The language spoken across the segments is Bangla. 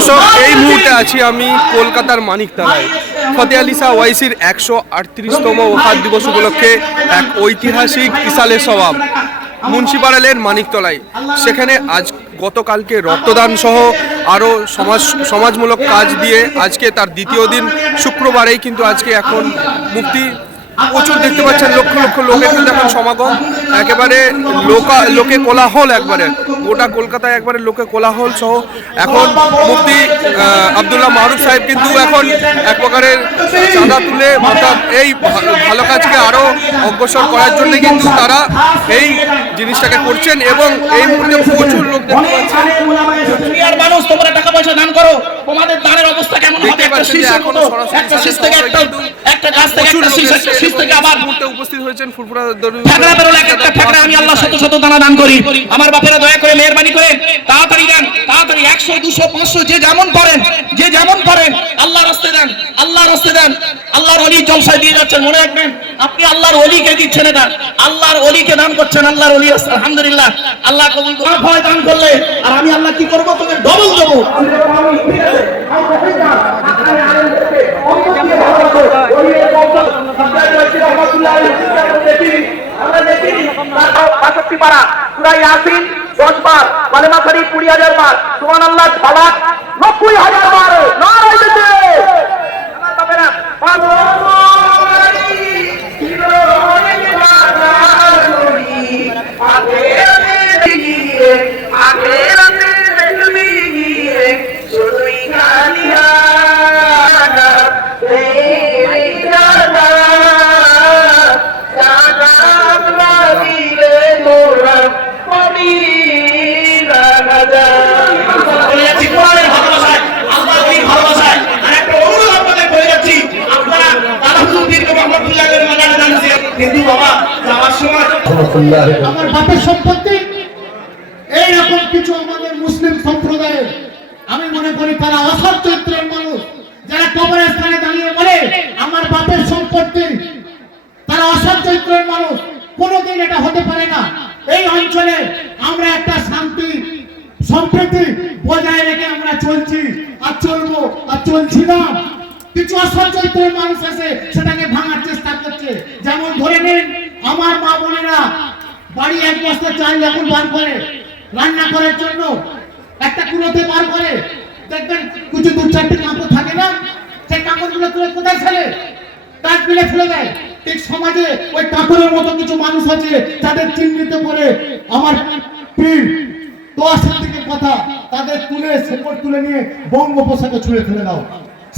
দর্শক এই মুহূর্তে আছি আমি কলকাতার মানিকতলায়। ফতে আলিসা ওয়াইসির একশো আটত্রিশতম ওফাত দিবস উপলক্ষে এক ঐতিহাসিক ইসালে সবাব মুন্সিপাড়ালের মানিকতলায়। সেখানে আজ গতকালকে রক্তদান সহ আরও সমাজ সমাজমূলক কাজ দিয়ে আজকে তার দ্বিতীয় দিন। শুক্রবারেই কিন্তু আজকে এখন মুক্তি প্রচুর দেখতে পাচ্ছেন লক্ষ লক্ষ লোক কিন্তু এখন সমাগম। একেবারে লোকা লোকে কোলাহল একবারে। গোটা কলকাতায় একবারে লোকে কোলাহল সহ। এখন মুফতি আবদুল্লাহ মারুফ সাহেব কিন্তু এখন এক প্রকারের চাঁদা তুলে অর্থাৎ এই ভালো কাজকে আরও অগ্রসর করার জন্য কিন্তু তারা এই জিনিসটাকে করছেন এবং এই মুহূর্তে প্রচুর লোক দেখতে পাচ্ছেন। মানুষ তোমরা টাকা পয়সা দান করো। তোমাদের দানের অবস্থা কেমন হবে? একটা একটা শীষ থেকে একটা একটা গাছ থেকে একটা শীষ থেকে আবার মুহূর্তে উপস্থিত হয়েছেন ফুরফুরা ফেকড়া বেরোলে এক একটা ফেকড়া আমি আল্লাহ শত শত দানা দান করি। আমার বাপেরা দয়া করে মেহরবানি করে তাড়াতাড়ি দেন তাড়াতাড়ি একশো দুশো পাঁচশো যে যেমন পারেন যে যেমন পারেন আল্লাহ রাস্তে দেন আল্লাহ রাস্তে দেন আল্লাহর অলি জলসায় দিয়ে যাচ্ছেন মনে রাখবেন আপনি আল্লাহর অলিকে দিচ্ছেন এটা। আল্লাহর অলিকে দান করছেন আল্লাহর অলি আলহামদুলিল্লাহ। আল্লাহ কবুল করে ভয় দান করলে আর আমি আল্লাহ কি করব? তোকে ডবল দেবো। বাষট্টি পারা সুরাই ইয়াসিন, দশ বার কুড়ি হাজার বার সুমান আল্লাহ ফালাক নব্বই হাজার বার দিতে আমার বাপের সম্পত্তি, এইরকম কিছু আমাদের মুসলিম সম্প্রদায়ের। আমি মনে করি তারা অসৎ চরিত্রের মানুষ, যারা কবরের স্থানে দাঁড়িয়ে বলে, আমার বাপের সম্পত্তি। তারা অসৎ চরিত্রের মানুষ, কোনোদিন এটা হতে পারে না। এই অঞ্চলে আমরা একটা শান্তি, সম্প্রীতি বজায় রেখে আমরা চলছি, আর চলবো, আর চলছি না। কিছু অসৎ চরিত্রের মানুষ আছে সেটাকে ভাঙার চেষ্টা করছে। যেমন ধরে নিন, আমার মা বোনেরা বাড়ি এক বস্তা চাল যখন বার করে, রান্না করার জন্য একটা কুলোতে বার করে, দেখবেন কিছু দু চারটে কাপড় থাকে না সেই কাপড়গুলো তুলে কোথায় ফেলে? কাঠ মিলে ফেলে দেয়। ঠিক সমাজে ওই কাপড়ের মতো কিছু মানুষ আছে যাদের চিহ্নিত করে আমার দোয়াশের দিকে কথা, তাদের তুলে শেকড় তুলে নিয়ে বঙ্গোপসাগরে ছুঁড়ে ফেলে দাও।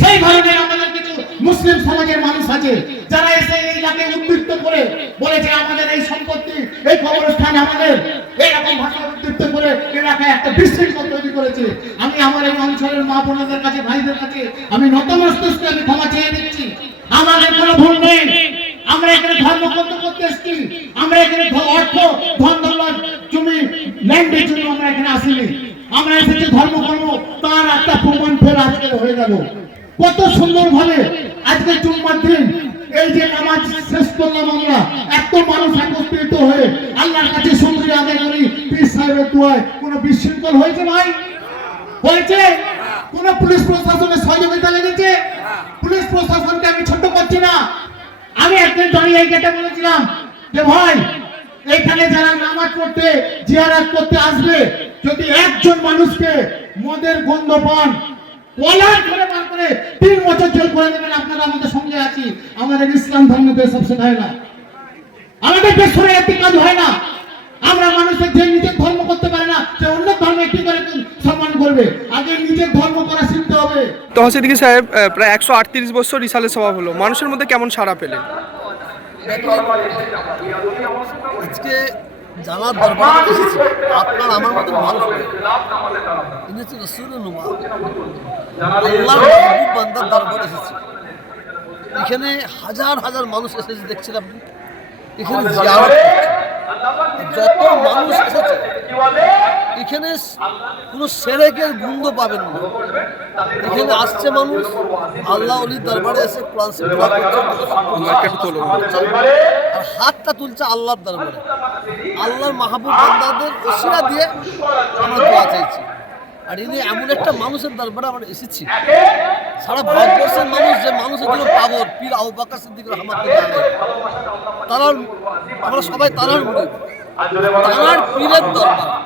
সেই ধরনের আমাদের কিছু মুসলিম সমাজের মানুষ আছে, যারা এসে এই এলাকায় উদ্বৃত্ত করে বলে যে আমাদের এই সম্পত্তি, এই কবরস্থান আমাদের। এইরকম ভাষা উদ্বৃত্ত করে এলাকায় একটা বিশৃঙ্খল তৈরি করেছে। আমি আমার এই অঞ্চলের মা বোনদের কাছে, ভাইদের কাছে, আমি নতমস্তকে আমি ক্ষমা চেয়ে দিচ্ছি আমাদের কোনো ভুল নেই। আমরা এখানে ধর্ম বন্ধ করতে এসেছি। আমরা এখানে অর্থ, ধন দৌলত, জমি, ল্যান্ডের জন্য আমরা এখানে আসিনি। আমরা এসেছি ধর্ম কর্ম তার একটা প্রমাণ ফের আজকে হয়ে গেল। কত সুন্দর ভাবে আজকে জুম্মার দিন, এই যে নামাজ শেষ করলাম আমরা, এত মানুষ একত্রিত হয়ে আল্লাহর কাছে সুন্দরী আদায় করি। পীর সাহেবের দোয়ায় কোনো বিশৃঙ্খল হয়েছে ভাই হয়েছে? কোন পুলিশ প্রশাসনের সহযোগিতা লেগেছে? পুলিশ প্রশাসনকে আমি ছোট করছি না। আমি একদিন দাঁড়িয়ে এই গেটে বলেছিলাম যে, ভাই, এখানে যারা নামাজ পড়তে, জিয়ারাত করতে আসবে, যদি একজন মানুষকে মদের গন্ধ পান কলার ধরে বার করে তিন বছর জেল করে দেবেন আপনারা আমাদের সঙ্গে আছি। আমাদের ইসলাম ধর্মতে শেখায় না। আমাদের পেছনে একটি কাজ হয় না। আমরা মানুষের যে নিজের ধর্ম করতে পারে না সে অন্য ধর্মে কি করে সম্মান করবে? আগে নিজের ধর্ম করা শিখতে হবে। সাহেব প্রায় একশো আটত্রিশ বছর ইসালে সভা হলো। মানুষের মধ্যে কেমন সাড়া পেলেন? আজকে জানার দরবারে এসেছি আপনার আমার মতো নয়। তিনি হচ্ছে আল্লাহ বান্দার দরবারে এসেছি। এখানে হাজার হাজার মানুষ এসেছে দেখছেন আপনি। এখানে জিয়ারত যত মানুষ এসেছে এখানে কোনো সেরেকের গুন্দ পাবেন না। এখানে আসছে মানুষ আল্লাহ অলির দরবারে এসে কোরআন আর হাতটা তুলছে আল্লাহর দরবারে। আল্লাহর মাহবুব বান্দাদের ওসিরা দিয়ে আমরা দোয়া চাইছি। আর ইনি এমন একটা মানুষের দরবারে আমরা এসেছি। সারা ভারতবর্ষের মানুষ যে মানুষের জন্য পাবর পীর আবু বাকর সিদ্দিক রহমতুল্লাহ তারা আমরা সবাই তারার মুড়ি। তারার পীরের দরবার।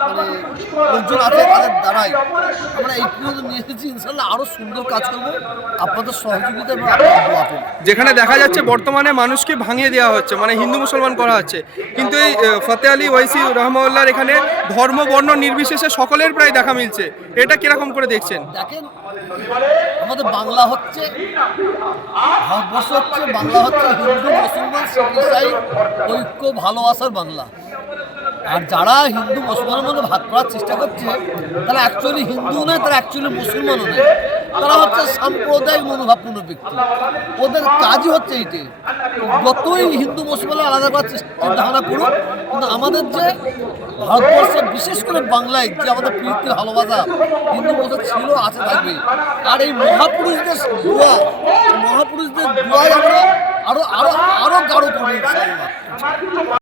মানে লোকজন আছে তাদের দ্বারাই আমরা এই পর্যন্ত নিয়ে এসেছি ইনশাল্লাহ আরও সুন্দর কাজ করব। আপনাদের সহযোগিতা এবং আপনাদের দোয়া পেলে যেখানে দেখা যাচ্ছে বর্তমানে মানুষকে ভাঙিয়ে দেওয়া হচ্ছে মানে হিন্দু মুসলমান করা হচ্ছে। কিন্তু এই ফতে আলী ওয়াইসি রহমাউল্লাহর এখানে ধর্ম বর্ণ নির্বিশেষে সকলের প্রায় দেখা মিলছে। এটা কীরকম করে দেখছেন? দেখেন আমাদের বাংলা হচ্ছে ভারতবর্ষ হচ্ছে বাংলা হচ্ছে হিন্দু মুসলমান ঐক্য ভালোবাসার বাংলা। আর যারা হিন্দু মুসলমানের মধ্যে ভাগ করার চেষ্টা করছে, তারা অ্যাকচুয়ালি হিন্দু নয়, তারা অ্যাকচুয়ালি মুসলমানও নয়। তারা হচ্ছে সাম্প্রদায়িক মনোভাবপূর্ণ ব্যক্তি। ওদের কাজই হচ্ছে এইটাই। যতই হিন্দু মুসলমান আলাদা করার চেষ্টা চিন্তাভাবনা করুক, কিন্তু আমাদের যে ভারতবর্ষে বিশেষ করে বাংলায় যে আমাদের প্রীতি ভালোবাসা হিন্দু মধ্যে ছিল, আছে, থাকবে। আর এই মহাপুরুষদের দোয়া, মহাপুরুষদের দোয়ায় আমরা আরও আরও আরও গাঢ় ইনশাআল্লাহ